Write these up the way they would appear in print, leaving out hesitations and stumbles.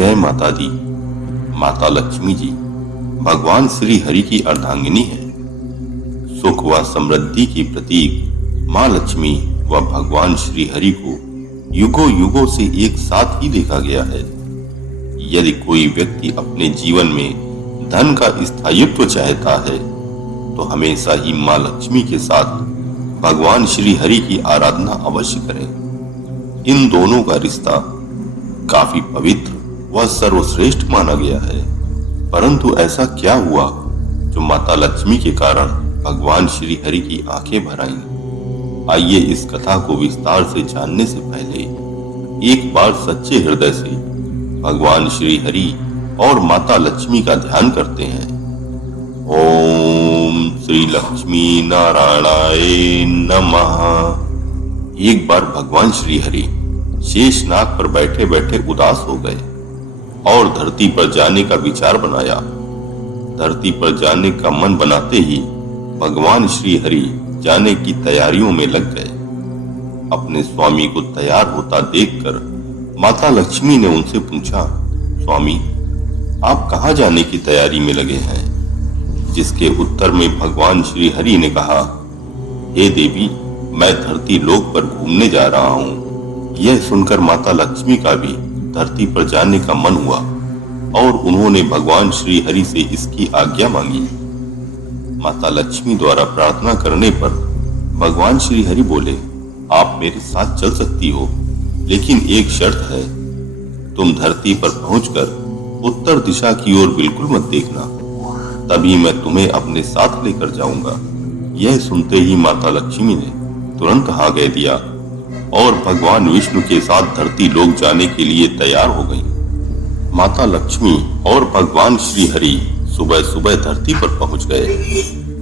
जय माता दी। माता लक्ष्मी जी भगवान श्री हरि की अर्धांगिनी है। सुख व समृद्धि की प्रतीक माँ लक्ष्मी व भगवान श्री हरि को युगों युगों से एक साथ ही देखा गया है। यदि कोई व्यक्ति अपने जीवन में धन का स्थायित्व चाहता है तो हमेशा ही माँ लक्ष्मी के साथ भगवान श्री हरि की आराधना अवश्य करें। इन दोनों का रिश्ता काफी पवित्र व सर्वश्रेष्ठ माना गया है। परंतु ऐसा क्या हुआ जो माता लक्ष्मी के कारण भगवान श्री हरि की आंखें भर आईं? आइए इस कथा को विस्तार से जानने से पहले एक बार सच्चे हृदय से भगवान श्री हरि और माता लक्ष्मी का ध्यान करते हैं। ओम श्री लक्ष्मी नारायणाय नमः। एक बार भगवान श्री हरि शेषनाग पर बैठे बैठे उदास हो गए और धरती पर जाने का विचार बनाया। धरती पर जाने का मन बनाते ही भगवान श्री हरि जाने की तैयारियों में लग गए। अपने स्वामी को तैयार होता देखकर माता लक्ष्मी ने उनसे पूछा, स्वामी आप कहाँ जाने की तैयारी में लगे हैं? जिसके उत्तर में भगवान श्री हरि ने कहा, हे देवी, मैं धरती लोक पर घूमने जा रहा हूँ। यह सुनकर माता लक्ष्मी का भी धरती पर जाने का मन हुआ और उन्होंने भगवान श्री हरि से इसकी आज्ञा मांगी। माता लक्ष्मी द्वारा प्रार्थना करने पर भगवान श्री हरि बोले, आप मेरे साथ चल सकती हो, लेकिन एक शर्त है, तुम धरती पर पहुंचकर उत्तर दिशा की ओर बिल्कुल मत देखना, तभी मैं तुम्हें अपने साथ लेकर जाऊंगा। यह सुनते ही माता लक्ष्मी ने तुरंत हाँ कह दिया और भगवान विष्णु के साथ धरती लोक जाने के लिए तैयार हो गई। माता लक्ष्मी और भगवान श्री हरि सुबह सुबह धरती पर पहुंच गए।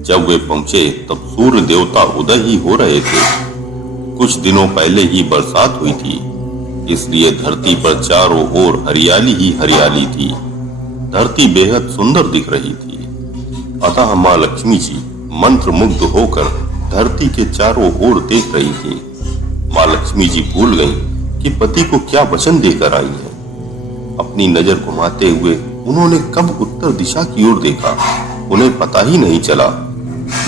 जब वे पहुंचे तब सूर्य देवता उदय ही हो रहे थे। कुछ दिनों पहले ही बरसात हुई थी, इसलिए धरती पर चारों ओर हरियाली ही हरियाली थी। धरती बेहद सुंदर दिख रही थी। अतः माँ लक्ष्मी जी मंत्र मुग्ध होकर धरती के चारों ओर देख रही थी। माँ लक्ष्मी जी भूल गईं कि पति को क्या वचन देकर आई है। अपनी नजर घुमाते हुए उन्होंने कब उत्तर दिशा की ओर देखा, उन्हें पता ही नहीं चला।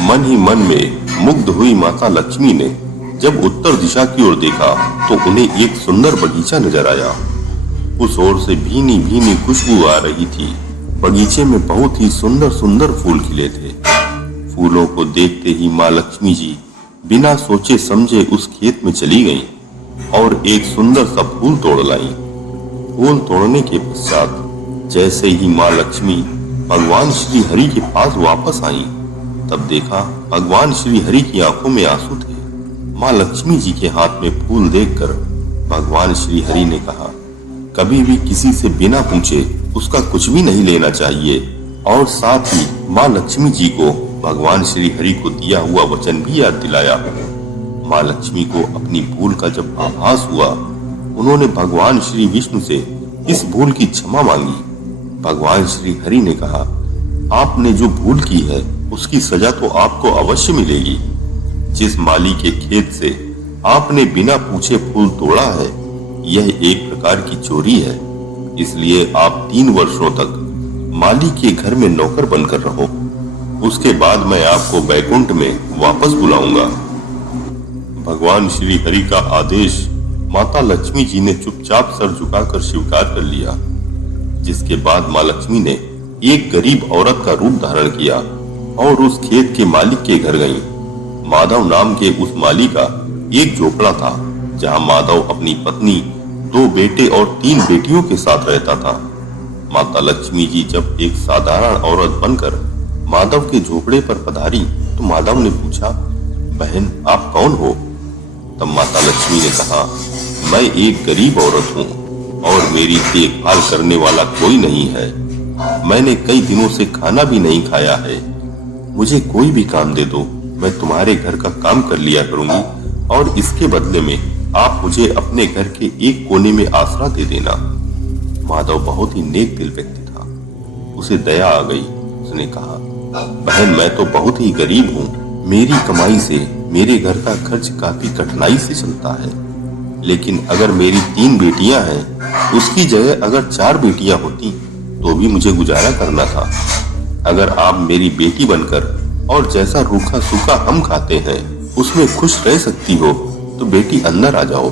मन ही मन में मुग्ध हुई माता लक्ष्मी ने जब उत्तर दिशा की ओर देखा तो उन्हें एक सुंदर बगीचा नजर आया। उस ओर से भीनी भीनी खुशबू आ रही थी। बगीचे में बहुत ही सुंदर सुंदर फूल खिले थे। फूलों को देखते ही माँ लक्ष्मी जी बिना सोचे समझे उस खेत में चली गईं और एक सुंदर सा फूल तोड़ लाईं। फूल तोड़ने के पश्चात जैसे ही माँ लक्ष्मी भगवान श्री हरि के पास वापस आईं, तब देखा भगवान श्री हरि की आंखों में आंसू थे। माँ लक्ष्मी जी के हाथ में फूल देखकर भगवान श्री हरि ने कहा, कभी भी किसी से बिना पूछे उसका कुछ भी नहीं लेना चाहिए। और साथ ही माँ लक्ष्मी जी को भगवान श्री हरि को दिया हुआ वचन भी याद दिलाया। माँ लक्ष्मी को अपनी भूल का जब आभास हुआ, उन्होंने भगवान श्री विष्णु से इस भूल की क्षमा मांगी। भगवान श्री हरि ने कहा, आपने जो भूल की है उसकी सजा तो आपको अवश्य मिलेगी। जिस माली के खेत से आपने बिना पूछे फूल तोड़ा है, यह एक प्रकार की चोरी है। इसलिए आप 3 वर्षों तक माली के घर में नौकर बनकर रहो। उसके बाद मैं आपको बैकुंठ में वापस बुलाऊंगा। भगवान श्री हरि का आदेश माता लक्ष्मी जी ने चुपचाप सर झुकाकर स्वीकार कर लिया। जिसके बाद माँ लक्ष्मी ने एक गरीब औरत का रूप धारण किया और उस खेत के मालिक के घर गईं। माधव नाम के उस माली का एक झोपड़ा था, जहाँ माधव अपनी पत्नी, 2 बेटे और 3 बेटियों के साथ रहता था। माता लक्ष्मी जी जब एक साधारण औरत बनकर माधव के झोपड़े पर पधारी तो माधव ने पूछा, बहन आप कौन हो? तब माता लक्ष्मी ने कहा, मैं एक गरीब औरत हूँ और मेरी देखभाल करने वाला कोई नहीं है। मैंने कई दिनों से खाना भी नहीं खाया है। मुझे कोई भी काम दे दो, मैं तुम्हारे घर का काम कर लिया करूंगी और इसके बदले में आप मुझे अपने घर के एक कोने में आसरा दे देना। माधव बहुत ही नेक दिल व्यक्ति था। उसे दया आ गई। उसने कहा, बहन मैं तो बहुत ही गरीब हूँ। मेरी कमाई से मेरे घर का खर्च काफी कठिनाई से चलता है। लेकिन अगर मेरी 3 बेटियां हैं, उसकी जगह अगर 4 बेटियां होती तो भी मुझे गुजारा करना था। अगर आप मेरी बेटी बनकर और जैसा रूखा सूखा हम खाते हैं उसमें खुश रह सकती हो तो बेटी अंदर आ जाओ।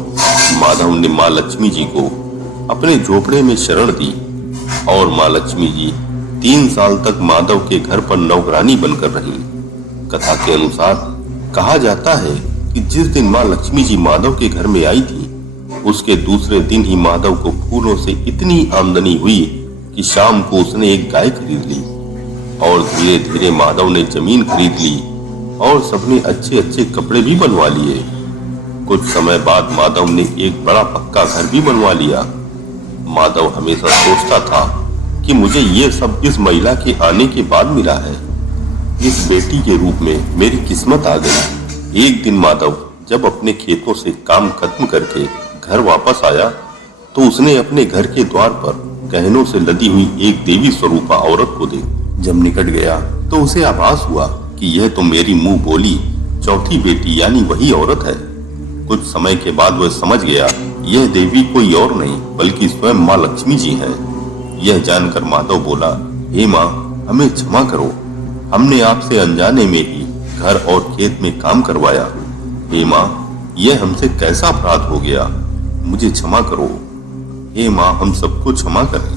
माधव ने माँ लक्ष्मी जी को अपने झोपड़े में शरण दी और माँ लक्ष्मी जी 3 साल तक माधव के घर पर नौकरानी बनकर रहीं। कथा के अनुसार कहा जाता है कि जिस दिन माँ लक्ष्मी जी माधव के घर में आई थी, उसके दूसरे दिन ही माधव को फूलों से इतनी आमदनी हुई कि शाम को उसने एक गाय खरीद ली और धीरे धीरे माधव ने जमीन खरीद ली और सबने अच्छे अच्छे कपड़े भी बनवा लिए। कुछ समय बाद माधव ने एक बड़ा पक्का घर भी बनवा लिया। माधव हमेशा सोचता था कि मुझे ये सब इस महिला के आने के बाद मिला है। इस बेटी के रूप में मेरी किस्मत आ गई। एक दिन माधव जब अपने खेतों से काम खत्म करके घर वापस आया तो उसने अपने घर के द्वार पर गहनों से लदी हुई एक देवी स्वरूपा औरत को देखा। जब निकट गया तो उसे आभास हुआ कि यह तो मेरी मुंह बोली चौथी बेटी यानी वही औरत है। कुछ समय के बाद वह समझ गया यह देवी कोई और नहीं बल्कि स्वयं माँ लक्ष्मी जी हैं। यह जानकर माधव बोला, हे माँ, हमें क्षमा करो, हमने आपसे अनजाने में ही घर और खेत में काम करवाया। हे माँ, यह हमसे कैसा अपराध हो गया, मुझे क्षमा करो। हे माँ, हम सबको क्षमा करें।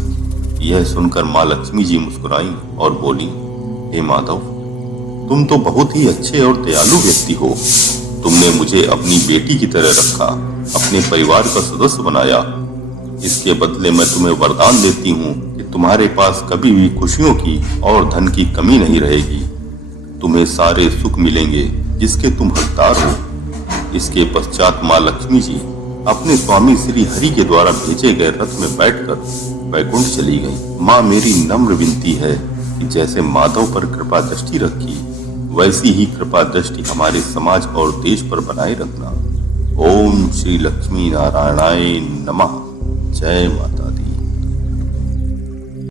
यह सुनकर माँ लक्ष्मी जी मुस्कुराई और बोली, हे माधव, तुम तो बहुत ही अच्छे और दयालु व्यक्ति हो। तुमने मुझे अपनी बेटी की तरह रखा, अपने परिवार का सदस्य बनाया। इसके बदले मैं तुम्हें वरदान देती हूँ कि तुम्हारे पास कभी भी खुशियों की और धन की कमी नहीं रहेगी। तुम्हें सारे सुख मिलेंगे जिसके तुम हकदार हो। इसके पश्चात माँ लक्ष्मी जी अपने स्वामी श्री हरि के द्वारा भेजे गए रथ में बैठकर वैकुंठ चली गई। माँ, मेरी नम्र विनती है कि जैसे माधव पर कृपा दृष्टि रखी वैसी ही कृपा दृष्टि हमारे समाज और देश पर बनाए रखना। ओम श्री लक्ष्मी नारायणाय नमः। जय माता।